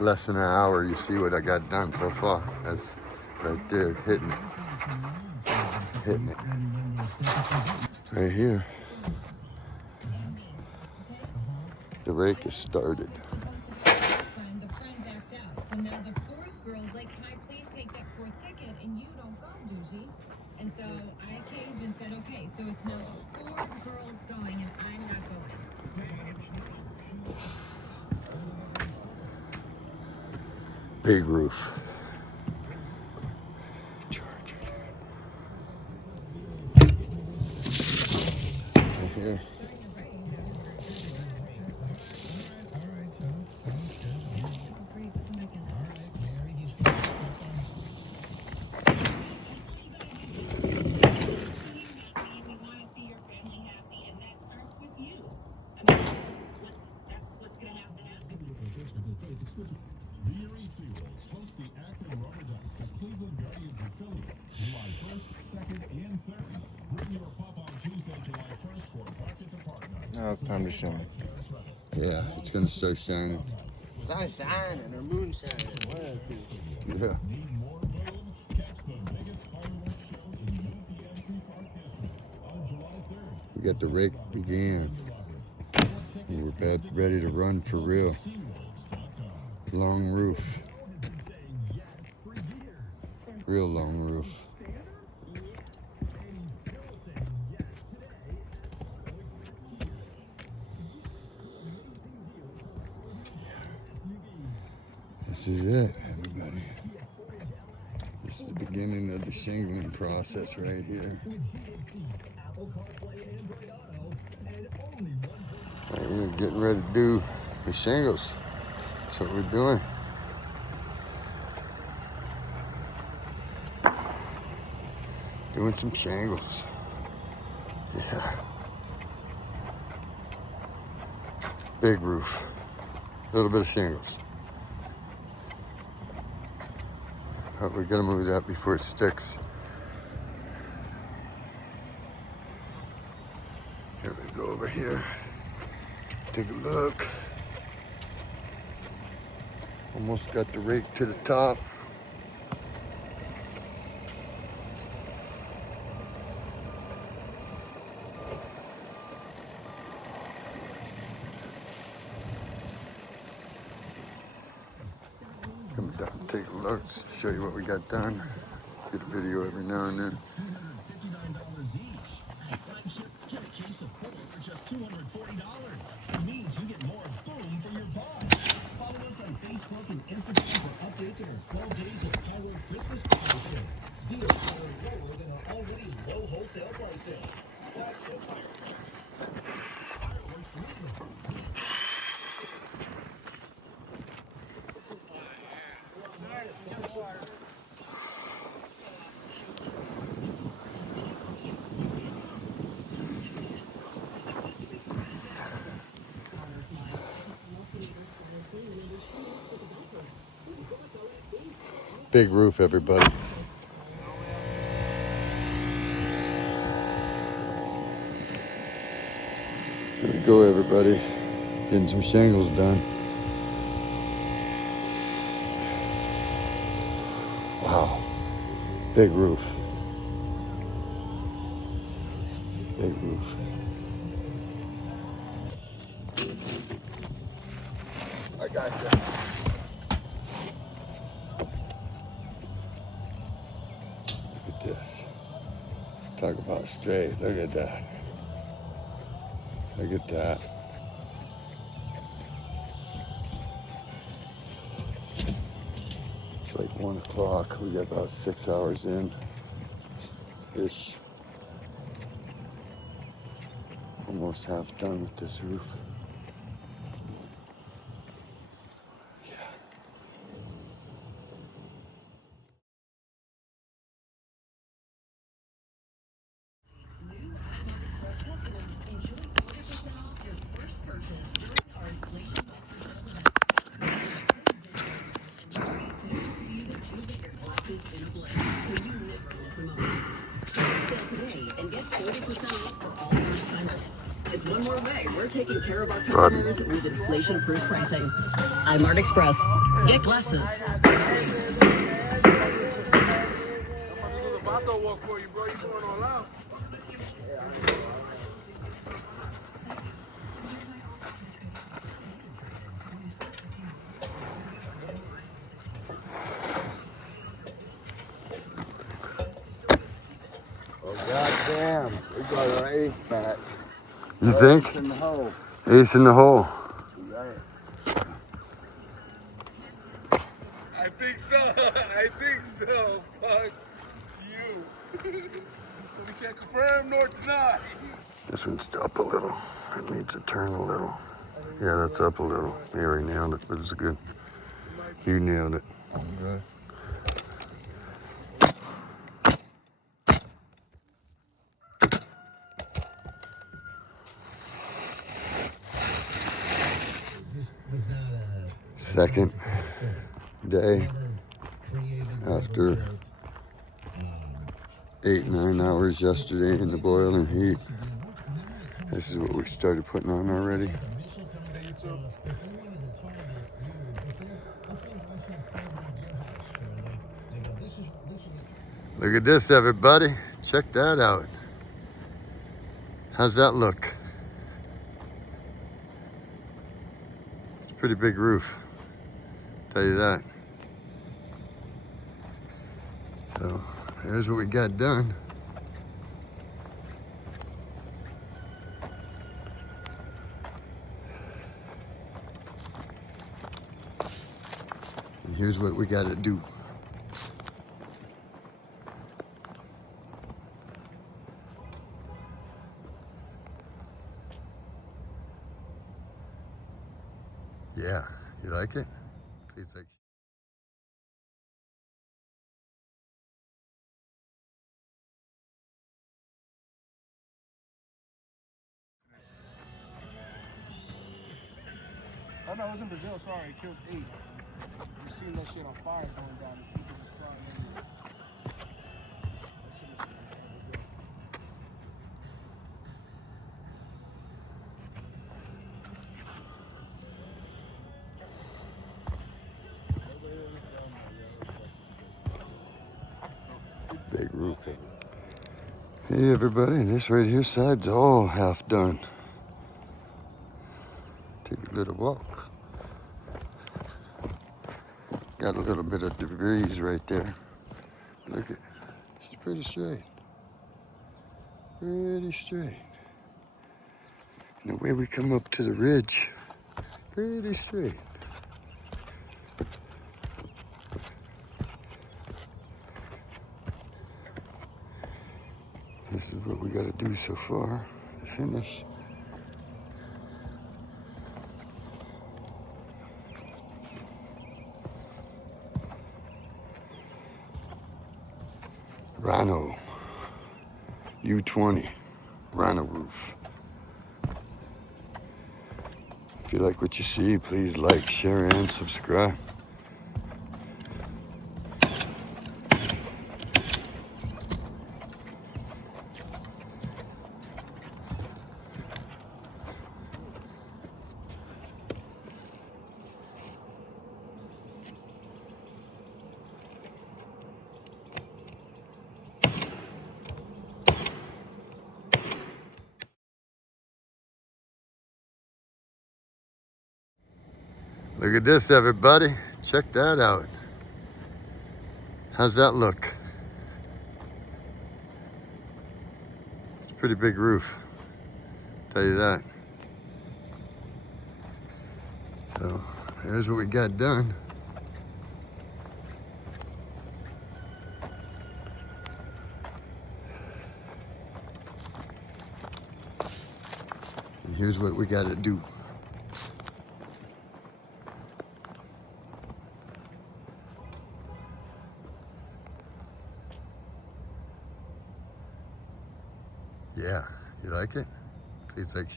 less than an hour, you see what I got done so far. That's right there, hitting it. Right here. The rake is started. The friend backed out. So now the fourth girl's like, can I please take that fourth ticket? And you don't go, Dougie. And so I caved and said, okay, so it's now the four girls going and I'm not going. Big roof. Right here. Now it's time to shine. Yeah, it's gonna start shining. Sun's shining or moon shining. Yeah. We got the rake began. We're ready to run for real. Long roof. Real long roof. This is it, everybody. This is the beginning of the shingling process right here. Right, we're getting ready to do the shingles. That's what we're doing. Doing some shingles. Yeah. Big roof. A little bit of shingles. But we gotta move that before it sticks. Here we go over here. Take a look. Almost got the rake to the top. Come down, take a look, show you what we got done. Get a video every now and then. Big roof, everybody. Here we go, everybody. Getting some shingles done. Wow. Big roof. Big roof. I got you. Look at this. Talk about straight. Look at that. Look at that. It's like 1 o'clock. We got about 6 hours in. Ish. Almost half done with this roof. It's one more way. We're taking taking care of our But- customers with inflation-proof pricing. I'm Art Express. Get glasses. Oh, goddamn. We got our ace back. You think? Ace in the hole. Ace in the hole. Right. I think so. I think so. Fuck you. We can't confirm nor deny. This one's up a little. It needs to turn a little. Yeah, that's up a little. Yeah, he nailed it, but it's good. You nailed it. Good. Second day after 8-9 hours yesterday in the boiling heat. This is what we started putting on already. Look at this, everybody. Check that out. How's that look? It's a pretty big roof. Tell you that. So here's what we got done. And here's what we got to do. Yeah, you like it? Please like. Oh no, it was in Brazil. Sorry, it killed 8. You seen that shit on fire going down? And people just flying everywhere. That shit is in Brazil. Big roof. Hey everybody, this right here side's all half done. Take a little walk. Got a little bit of debris right there. Look at, she's pretty straight. Pretty straight. And the way we come up to the ridge, pretty straight. This is what we got to do so far to finish. Rhino U20 Rhino roof. If you like what you see, please like, share, and subscribe. Look at this, everybody. Check that out. How's that look? It's a pretty big roof. Tell you that. So here's what we got done. And here's what we got to do. Yeah, you like it? Please like.